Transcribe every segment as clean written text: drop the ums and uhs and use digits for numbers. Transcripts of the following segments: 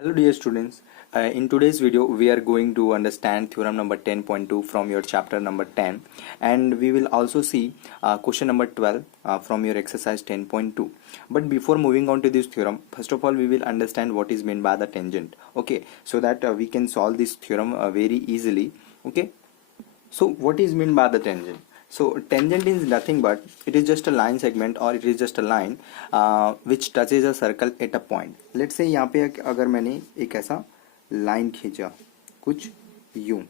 Hello dear students, in today's video we are going to understand theorem number 10.2 from your chapter number 10, and we will also see question number 12 from your exercise 10.2. But before moving on to this theorem, first of all we will understand what is meant by the tangent, okay, so that we can solve this theorem very easily. Okay, so what is meant by the tangent? So tangent is nothing but it is just a line segment, or it is just a line which touches a circle at a point. Let's say यहाँ पे अगर मैंने एक ऐसा line खींचा कुछ यूं,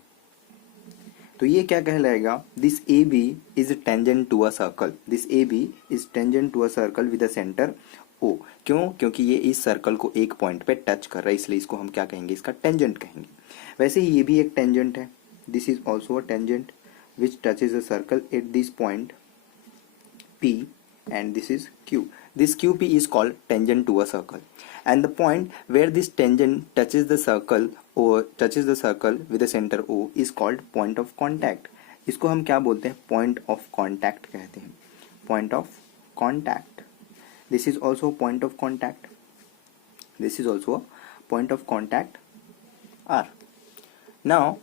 तो ये क्या कहलाएगा? This A B is tangent to a circle. This A B is tangent to a circle with a centre O. क्यों? क्योंकि ये इस सर्कल को एक पॉइंट पे टच कर रहा है, इसलिए इसको हम क्या कहेंगे? इसका टेंजेंट कहेंगे. वैसे ही ये भी एक टेंजेंट है. This is also a tangent which touches a circle at this point P, and this is Q. This QP is called tangent to a circle, and the point where this tangent touches the circle or touches the circle with the center O is called point of contact. इसको हम क्या बोलते हैं? Point of contact कहते हैं. Point of contact. This is also a point of contact. This is also a point of contact R. Now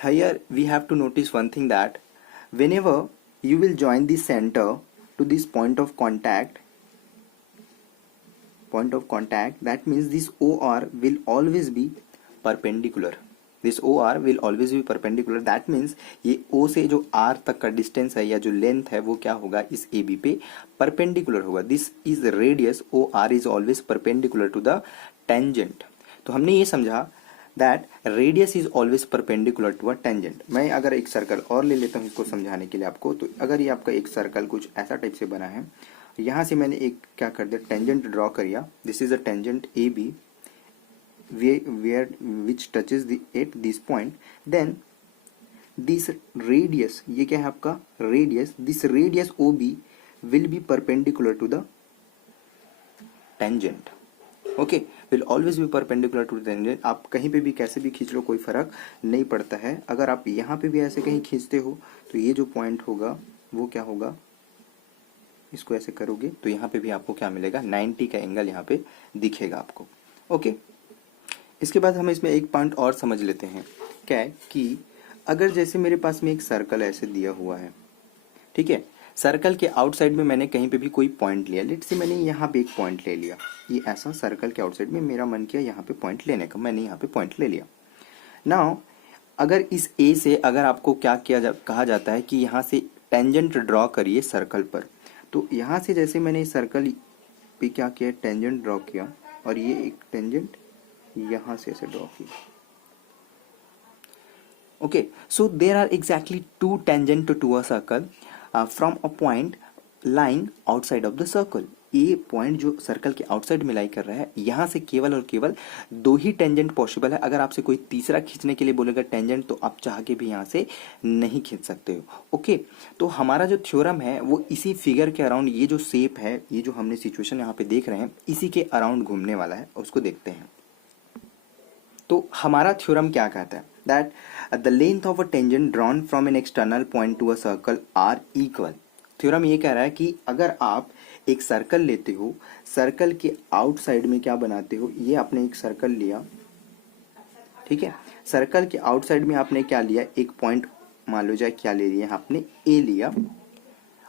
here we have to notice one thing, that whenever you will join the center to this point of contact, that means this OR will always be perpendicular. This OR will always be perpendicular. That means ये O से जो R तक का distance है या जो length है वो क्या होगा? इस AB पे परपेंडिकुलर होगा. This is radius. OR is always perpendicular to the tangent. तो हमने ये समझा that radius is always perpendicular to a tangent. मैं अगर एक सर्कल और ले लेता हूँ इसको समझाने के लिए आपको, तो अगर ये आपका एक सर्कल कुछ ऐसा टाइप से बना है, यहाँ से मैंने एक क्या कर दिया? टेंजेंट ड्रॉ कर दिया. This is a tangent A B which touches at this point. Then this radius, ये क्या है आपका? Radius. This radius O B will be perpendicular to the tangent. Okay, will always be perpendicular to the tangent. आप कहीं पे भी कैसे भी खींच लो, कोई फर्क नहीं पड़ता है. अगर आप यहाँ पे भी ऐसे कहीं खींचते हो तो ये जो पॉइंट होगा वो क्या होगा? इसको ऐसे करोगे तो यहाँ पे भी आपको क्या मिलेगा? 90 का एंगल यहाँ पे दिखेगा आपको. ओके, इसके बाद हम इसमें एक पॉइंट और समझ लेते हैं. क्या है कि अगर जैसे मेरे पास में एक सर्कल ऐसे दिया हुआ है, ठीक है, सर्कल के आउटसाइड में मैंने कहीं पे भी कोई पॉइंट लिया. लेट्स से मैंने यहाँ पे एक पॉइंट ले लिया. ये ऐसा सर्कल के आउटसाइड में मेरा मन किया यहाँ पे पॉइंट लेने का, मैंने यहाँ पे पॉइंट ले लिया. नाउ अगर इस ए से अगर आपको क्या कहा जाता है कि यहाँ से टेंजेंट ड्रॉ करिए सर्कल पर, तो यहाँ से जैसे मैंने इस सर्कल पे क्या किया? टेंजेंट ड्रॉ किया, और ये एक टेंजेंट यहाँ से ऐसे ड्रॉ किया. Okay, so there are exactly two tangent to a circle from a point lying outside of the circle. ये पॉइंट जो सर्कल के आउटसाइड में लाई कर रहा है, यहाँ से केवल और केवल दो ही टेंजेंट पॉसिबल है. अगर आपसे कोई तीसरा खींचने के लिए बोलेगा टेंजेंट, तो आप चाह के भी यहाँ से नहीं खींच सकते हो. ओके, तो हमारा जो थ्योरम है वो इसी फिगर के अराउंड, ये जो शेप है, ये जो हमने सिचुएशन यहाँ पे देख रहे हैं, इसी के अराउंड घूमने वाला है. उसको देखते हैं. तो हमारा थ्योरम क्या कहता है? that the length of a tangent drawn from an external point to a circle are equal. Theorem ये कह रहा है कि अगर आप एक सर्कल लेते हो, सर्कल के आउटसाइड में क्या बनाते हो? ये आपने एक सर्कल लिया, ठीक है, सर्कल के आउटसाइड में आपने क्या लिया? एक पॉइंट, मान लो जाए क्या ले लिया आपने? ए लिया.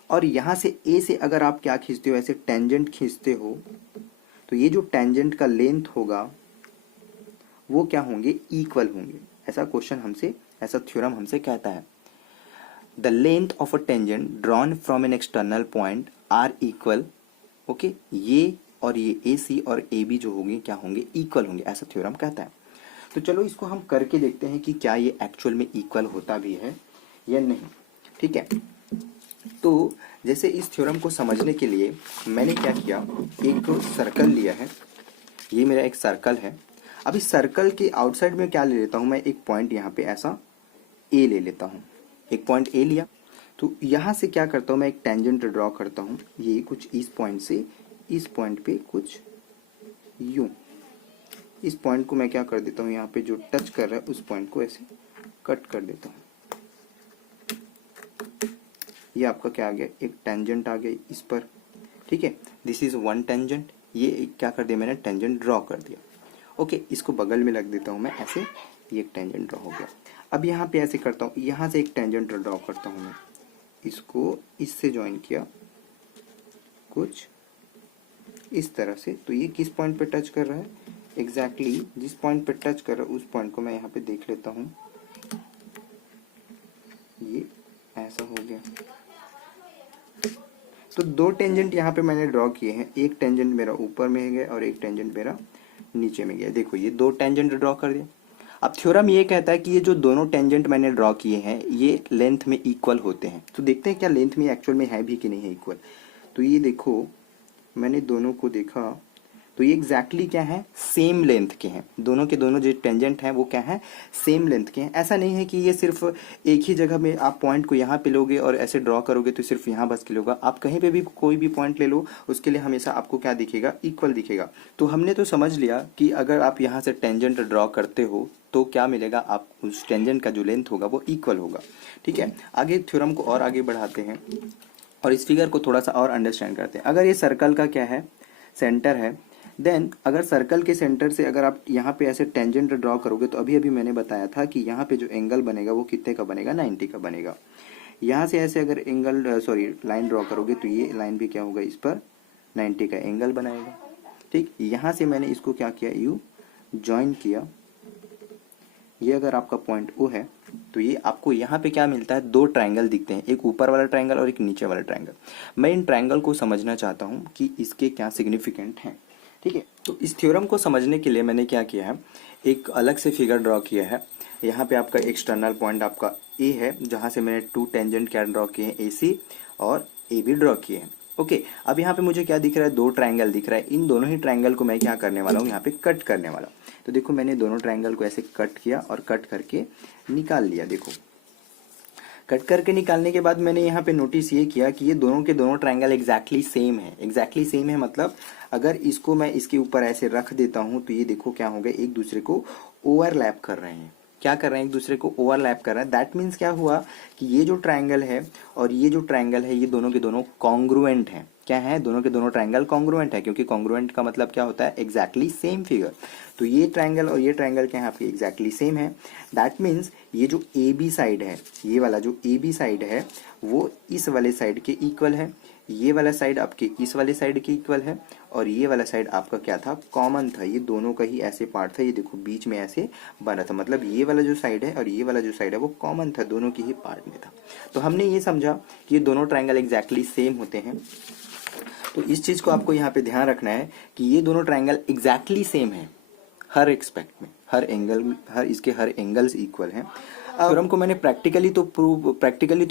और यहाँ से ए से अगर आप क्या खींचते हो? ऐसे टेंजेंट खींचते हो, तो ये जो टेंजेंट का लेंथ होगा वो क्या होंगे? इक्वल होंगे. ऐसा क्वेश्चन हमसे, ऐसा थ्योरम हमसे कहता है. The length of a tangent drawn from an external point are equal. Okay, ये और ये ए सी और ए बी जो होंगे क्या होंगे? इक्वल होंगे. ऐसा थ्योरम कहता है. तो चलो इसको हम करके देखते हैं कि क्या ये एक्चुअल में इक्वल होता भी है या नहीं. ठीक है, तो जैसे इस थ्योरम को समझने के लिए मैंने क्या किया? एक सर्कल लिया है. ये मेरा एक सर्कल है. अब इस सर्कल के आउटसाइड में क्या ले लेता हूं मैं? एक पॉइंट यहाँ पे ऐसा ए ले लेता हूं. एक पॉइंट ए लिया, तो यहाँ से क्या करता हूं? मैं एक टेंजेंट ड्रॉ करता हूं. ये कुछ इस पॉइंट से इस पॉइंट पे कुछ यूं. इस पॉइंट को मैं क्या कर देता हूं? यहाँ पे जो टच कर रहा है उस पॉइंट को ऐसे कट कर देता हूं. ये आपका क्या आ गया? एक टेंजेंट आ गया इस पर. ठीक है, दिस इज वन टेंजेंट. ये क्या कर दिया मैंने? टेंजेंट ड्रॉ कर दिया. ओके, इसको बगल में रख देता हूँ मैं ऐसे, ये एक टेंजेंट ड्रॉ हो गया। अब यहाँ पे ऐसे करता हूँ, यहाँ से एक टेंजेंट ड्रॉ करता हूँ मैं, इसको इससे ज्वाइन किया कुछ इस तरह से। तो ये किस पॉइंट पे टच कर रहा है, एग्जैक्टली जिस पॉइंट पे टच कर रहा है उस पॉइंट को मैं यहाँ पे देख लेता हूँ, ये ऐसा हो गया। तो दो टेंजेंट यहाँ पे मैंने ड्रॉ किए हैं, एक टेंजेंट मेरा ऊपर में गया और एक टेंजेंट मेरा नीचे में गया। देखो ये दो टेंजेंट ड्रॉ कर दिया। अब थ्योरम ये कहता है कि ये जो दोनों टेंजेंट मैंने ड्रॉ किए हैं ये लेंथ में इक्वल होते हैं। तो देखते हैं क्या लेंथ में एक्चुअल में है भी कि नहीं है इक्वल। तो ये देखो मैंने दोनों को देखा, तो ये एग्जैक्टली क्या है, सेम लेंथ के हैं। दोनों के दोनों जो टेंजेंट हैं वो क्या है, सेम लेंथ के हैं। ऐसा नहीं है कि ये सिर्फ एक ही जगह में आप पॉइंट को यहाँ पे लोगे और ऐसे ड्रॉ करोगे तो सिर्फ यहाँ बस के लोगा। आप कहीं पे भी कोई भी पॉइंट ले लो, उसके लिए हमेशा आपको क्या दिखेगा, इक्वल दिखेगा। तो हमने तो समझ लिया कि अगर आप यहाँ से टेंजेंट ड्रॉ करते हो तो क्या मिलेगा, आप उस टेंजेंट का जो लेंथ होगा वो इक्वल होगा। ठीक है, आगे थ्योरम को और आगे बढ़ाते हैं और इस फिगर को थोड़ा सा और अंडरस्टैंड करते हैं। अगर ये सर्कल का क्या है, सेंटर है, देन अगर सर्कल के सेंटर से अगर आप यहाँ पे ऐसे टेंजेंट ड्रॉ करोगे तो अभी अभी मैंने बताया था कि यहाँ पे जो एंगल बनेगा वो कितने का बनेगा, 90 का बनेगा। यहाँ से ऐसे अगर एंगल लाइन ड्रॉ करोगे तो ये लाइन भी क्या होगा, इस पर 90 का एंगल बनाएगा। ठीक, यहाँ से मैंने इसको क्या किया, यू ज्वाइन किया। ये अगर आपका पॉइंट ओ है तो ये आपको यहाँ पे क्या मिलता है, दो ट्रायंगल दिखते हैं, एक ऊपर वाला ट्रायंगल और एक नीचे वाला ट्रायंगल। मैं इन ट्रायंगल को समझना चाहता हूँ कि इसके क्या सिग्निफिकेंट हैं। ठीक है, तो इस थ्योरम को समझने के लिए मैंने क्या किया है, एक अलग से फिगर ड्रॉ किया है। यहाँ पे आपका एक्सटर्नल पॉइंट आपका ए है, जहाँ से मैंने टू टेंजेंट क्या ड्रॉ किए हैं, ए सी और ए बी ड्रॉ किए हैं। ओके, अब यहाँ पे मुझे क्या दिख रहा है, दो ट्रायंगल दिख रहा है। इन दोनों ही ट्रायंगल को मैं क्या करने वाला हूँ, यहाँ पे कट करने वाला हूँ। तो देखो मैंने दोनों ट्रायंगल को ऐसे कट किया और कट करके निकाल लिया। देखो कट करके निकालने के बाद मैंने यहाँ पे नोटिस ये किया कि ये दोनों के दोनों ट्रायंगल एग्जैक्टली सेम है। एग्जैक्टली सेम है मतलब अगर इसको मैं इसके ऊपर ऐसे रख देता हूँ तो ये देखो क्या होगा, एक दूसरे को ओवरलैप कर रहे हैं। क्या कर रहे हैं, एक दूसरे को ओवरलैप कर रहे हैं। दैट मीन्स क्या हुआ कि ये जो ट्रायंगल है और ये जो ट्रायंगल है ये दोनों के दोनों कॉन्ग्रुएंट हैं। क्या है, दोनों के दोनों ट्रायंगल कॉन्ग्रुएंट है, क्योंकि कॉन्ग्रुएंट का मतलब क्या होता है, एग्जैक्टली सेम फिगर। तो ये ट्रायंगल और ये ट्रायंगल क्या है, आपके एग्जैक्टली सेम है। दैट मीन्स ये जो ए बी साइड है, ये वाला जो ए बी साइड है वो इस वाले साइड के इक्वल है, ये वाला साइड आपके इस वाले साइड के इक्वल है, और ये वाला साइड आपका क्या था, कॉमन था। ये दोनों का ही ऐसे पार्ट था, ये देखो बीच में ऐसे बना था, मतलब ये वाला जो साइड है और ये वाला जो साइड है वो कॉमन था, दोनों की ही पार्ट में था। तो हमने ये समझा कि ये दोनों ट्रायंगल एग्जैक्टली सेम होते हैं। तो इस चीज को आपको यहाँ पे ध्यान रखना है कि ये दोनों ट्रायंगल एग्जैक्टली सेम है हर एक्सपेक्ट में, हर एंगल, हर एंगल्स इक्वल हैं। थ्योरम को मैंने प्रैक्टिकली तो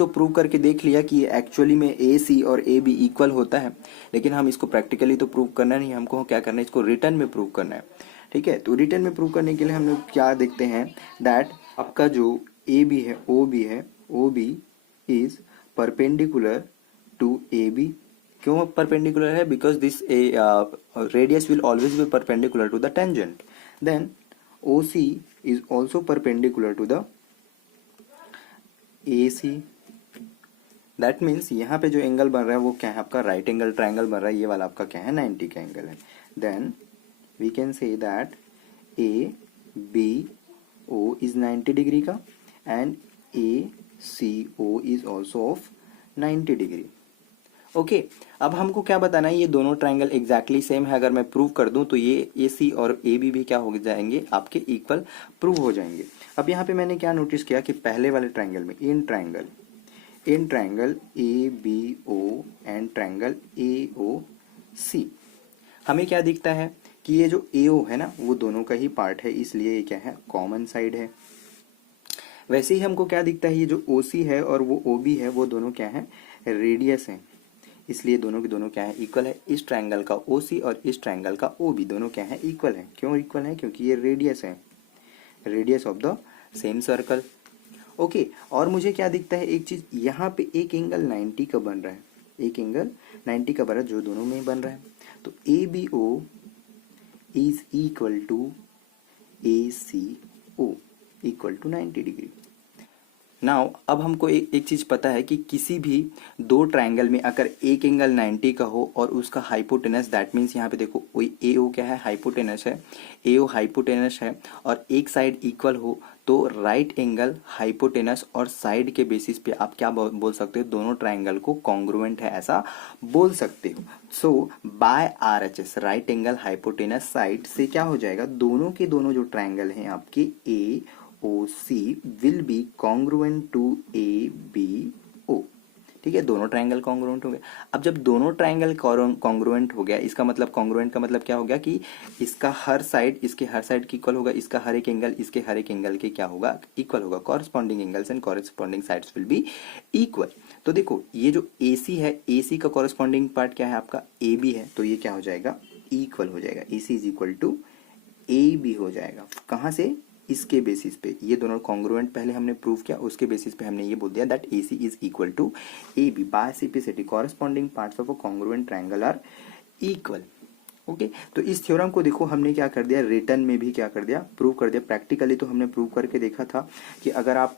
प्रूव करके देख लिया कि एक्चुअली में ए सी और ए बी इक्वल होता है, लेकिन हम इसको प्रैक्टिकली तो प्रूव करना नहीं, हमको क्या करना है, इसको रिटर्न में प्रूव करना है। ठीक है, तो रिटर्न में प्रूव करने के लिए हम लोग क्या देखते हैं, दैट आपका जो ए बी है, O B is perpendicular to A B. क्यों परपेंडिकुलर है, because this radius will always be perpendicular to the tangent. Then OC is also perpendicular to the AC. That means यहाँ पे जो angle बन रहा है वो क्या है, आपका राइट एंगल ट्रायंगल बन रहा है, ये वाला आपका क्या है, 90 का एंगल है। Then we can say that ABO is 90 degree का and ACO is also of 90 degree. Okay, अब हमको क्या बताना है, ये दोनों ट्रायंगल एग्जैक्टली सेम है। अगर मैं प्रूव कर दूं तो ये AC और AB भी क्या हो जाएंगे, आपके इक्वल प्रूव हो जाएंगे। अब यहाँ पे मैंने क्या नोटिस किया कि पहले वाले ट्रायंगल में in triangle ABO and triangle AOC हमें क्या दिखता है कि ये जो AO है ना वो दोनों का ही पार्ट है, इसलिए ये क्या है, कॉमन साइड है। वैसे ही हमको क्या दिखता है, ये जो OC है और वो OB है वो दोनों क्या है, रेडियस है, इसलिए दोनों के दोनों क्या है, इक्वल है। इस ट्रायंगल का OC और इस ट्रायंगल का OB दोनों क्या है, इक्वल है। क्यों इक्वल है, क्योंकि ये रेडियस है, radius of the same circle. Okay, और मुझे क्या दिखता है, एक चीज यहाँ पे एक एंगल 90 का बन रहा है, एक एंगल 90 का बन रहा है जो दोनों में बन रहा है। तो ABO is equal to ACO equal to 90 degree. Now अब हमको एक चीज पता है कि किसी भी दो ट्रायंगल में अगर एक एंगल 90 का हो और उसका हाइपोटेनस, दैट मीन्स यहाँ पे देखो वही ए ओ क्या है, हाइपोटेनस है, ए ओ हाइपोटेनस है, और एक साइड इक्वल हो, तो राइट एंगल हाइपोटेनस और साइड के बेसिस पे आप क्या बोल सकते हो, दोनों ट्रायंगल को कॉन्ग्रुएंट है ऐसा बोल सकते हो। So by R H S, right angle hypotenuse side से क्या हो जाएगा, दोनों के दोनों जो ट्रायंगल हैं आपके ए OC will be congruent to ABO। ठीक है, दोनों ट्रायंगल कॉन्ग्रुएंट हो गए। अब जब दोनों ट्रायंगल कॉन्ग्रुएंट हो गया, इसका मतलब कॉन्ग्रुएंट का मतलब क्या हो गया कि इसका हर साइड इसके हर साइड के इक्वल होगा, इसका हर एक एंगल इसके हर एक एंगल के क्या होगा, इक्वल होगा। Corresponding angles and corresponding sides will be equal. तो देखो ये जो AC है, AC का कॉरस्पॉन्डिंग पार्ट क्या है आपका AB है, तो ये क्या हो जाएगा, इक्वल हो जाएगा। AC is equal to AB हो जाएगा। कहाँ से, इसके बेसिस पे, ये दोनों कॉन्ग्रुएंट पहले हमने प्रूव किया, उसके बेसिस पे हमने ये बोल दिया that AC is equal to AB। By simplicity corresponding parts of a congruent triangle are equal. Okay, तो इस थ्योरम को देखो हमने क्या कर दिया, रिटर्न में भी क्या कर दिया, प्रूव कर दिया। प्रैक्टिकली तो हमने प्रूव करके देखा था कि अगर आप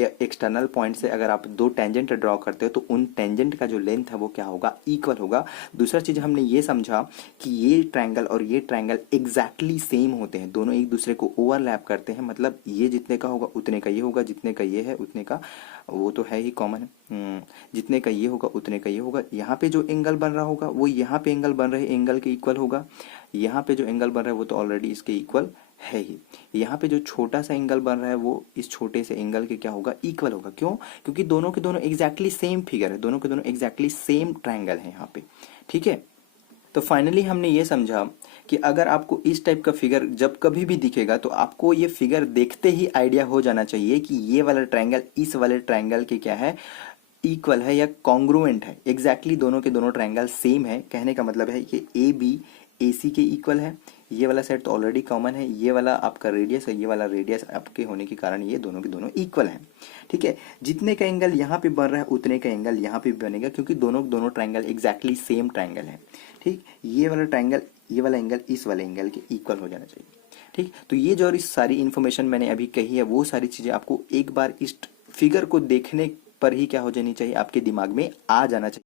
एक्सटर्नल पॉइंट से अगर आप दो टेंजेंट ड्रॉ करते हो तो उन टेंजेंट का जो लेंथ है वो क्या होगा, इक्वल होगा। दूसरा चीज हमने ये समझा कि ये ट्रायंगल और ये ट्रायंगल एग्जैक्टली सेम होते हैं, दोनों एक दूसरे को ओवरलैप करते हैं, मतलब ये जितने का होगा उतने का ये होगा, जितने का ये है उतने का वो तो है ही कॉमन है, जितने का ये होगा उतने का ये होगा। यहाँ पे जो एंगल बन रहा होगा वो यहाँ पे एंगल बन रहे एंगल के इक्वल होगा, यहाँ पे जो एंगल बन रहा है वो तो ऑलरेडी इसके इक्वल है ही। यहाँ पे जो छोटा सा एंगल बन रहा है वो इस छोटे से एंगल के क्या होगा, इक्वल होगा। क्यों, क्योंकि दोनों के दोनों एग्जैक्टली सेम फिगर है, दोनों के दोनों एग्जैक्टली सेम ट्रायंगल है यहाँ पे। ठीक है, तो फाइनली हमने ये समझा कि अगर आपको इस टाइप का फिगर जब कभी भी दिखेगा तो आपको ये फिगर देखते ही आइडिया हो जाना चाहिए कि ये वाला ट्रायंगल इस वाले ट्रायंगल के क्या है, इक्वल है या कॉन्ग्रुएंट है। एग्जैक्टली दोनों के दोनों ट्रायंगल सेम है, कहने का मतलब है कि AB AC के इक्वल है। ये वाला सेट तो ऑलरेडी कॉमन है, ये वाला आपका रेडियस है, ये वाला रेडियस आपके होने के कारण ये दोनों के दोनों इक्वल है। ठीक है, जितने का एंगल यहाँ पे बन रहा है उतने का एंगल यहाँ पे भी बनेगा, क्योंकि दोनों दोनों ट्रायंगल एग्जैक्टली सेम ट्रायंगल है। ठीक, ये वाला ट्रायंगल ये वाला एंगल इस वाले एंगल के इक्वल हो जाना चाहिए। ठीक, तो ये जो इस सारी इन्फॉर्मेशन मैंने अभी कही है वो सारी चीजें आपको एक बार इस फिगर को देखने पर ही क्या हो जानी चाहिए, आपके दिमाग में आ जाना चाहिए।